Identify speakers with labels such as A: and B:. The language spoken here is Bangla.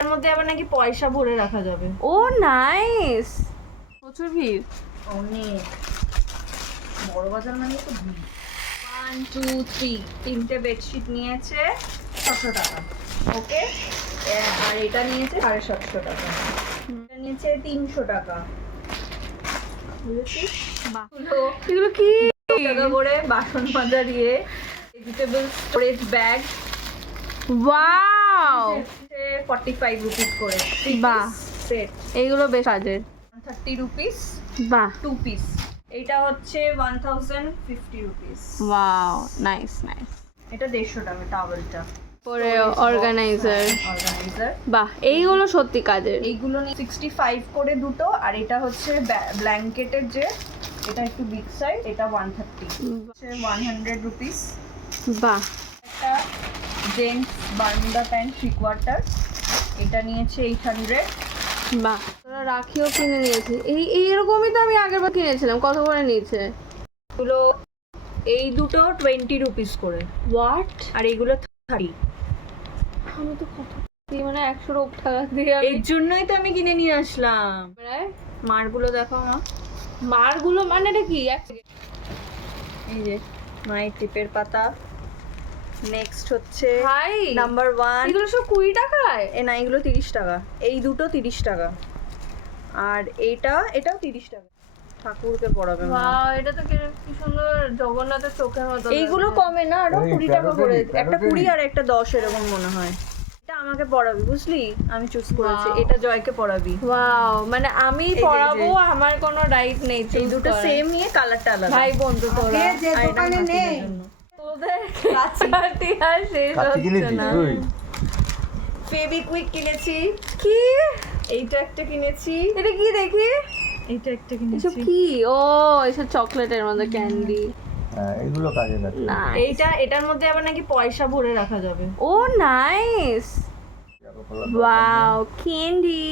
A: এর মধ্যে আবার নাকি পয়সা ভরে রাখা যাবে।
B: ও নাইস প্রচুর ভিড়।
A: অনেক। বড় বাজার মানে তো ভিড়। ওয়ান টু থ্রি তিনটে বেডশিট নিয়েছে ছশো টাকা। ওকে আর এটা নিয়েছে সাড়ে সাতশো টাকা। এটা নিয়েছে তিনশো টাকা। বুঝেছিস? এগুলো
B: এগুলো কি?
A: টাকা করে বাসন মাজা দিয়ে vegetable storage bag
B: wow
A: forty five rupees করে
B: বাহ।
A: সেট
B: এইগুলো বেশ কাজের
A: থার্টি রুপিস
B: বাহ।
A: টু পিস এইটা হচ্ছে one thousand fifty rupees
B: wow nice nice
A: এটা দেড়শো টাকা টাওয়েলটা
B: পরে অর্গানাইজার
A: অর্গানাইজার
B: বাহ এইগুলো সত্যি কাজের।
A: এইগুলো সিক্সটি ফাইভ করে দুটো আর এটা হচ্ছে ব্ল্যাঙ্কেটের যে এটা একটু বিগ সাইজ এটা ওয়ান থার্টি হচ্ছে ওয়ান হান্ড্রেড রুপিস
B: বাহ।
A: একটা gents Bermuda pant three quarter এটা নিয়েছে এইট হান্ড্রেড
B: তোরা রাখিও কিনে নিয়েছি। এই এইরকমই তো আমি আগের বার কিনেছিলাম। কত করে নিয়েছে?
A: এগুলো এই দুটো টোয়েন্টি রুপিস করে।
B: হোয়াট
A: আর এইগুলো থার্টি
B: আমি তো কত মানে একশো রোগ টাকা দিয়ে
A: এর জন্যই তো আমি কিনে নিয়ে আসলাম। মারগুলো দেখো মা।
B: মারগুলো মানে এটা কি? এক
A: এই যে মায়ের টিপের পাতা। নেক্সট হচ্ছে
B: ভাই
A: নাম্বার ওয়ান
B: এগুলো সব কুড়ি টাকায়?
A: এ না এগুলো তিরিশ টাকা। এই দুটো তিরিশ টাকা। আর এইটা এটাও তিরিশ টাকা। ঠাকুরকে পড়াবে
B: এটা তো কি- সুন্দর জগন্নাথের চোখের মতো
A: এইগুলো কমে না
C: আরও
A: কুড়ি টাকা করে। একটা কুড়ি আর একটা দশ এরকম মনে হয়। এটা আমাকে পড়াবি বুঝলি? আমি চুজ করেছি. এটা জয়কে পড়াবি।
B: ওয়াও মানে আমি
A: যে,
B: পড়াবো আমার কোনো রাইট নেই
A: এই দুটো সেম নিয়ে কালারটা আলাদা।
B: ভাই বন্ধু তোরা।
A: আর এটা হাসিদের ফেবিকুইক কিনেছি
B: কি
A: এইটা একটা কিনেছি
B: এটা কি দেখি
A: একটা কিনেছি
B: কি ও এসব চকলেটের মধ্যে ক্যান্ডি
C: এগুলো
A: এইটা এটার মধ্যে আবার নাকি পয়সা ভরে রাখা যাবে
B: ও নাইস ওয়াও ক্যান্ডি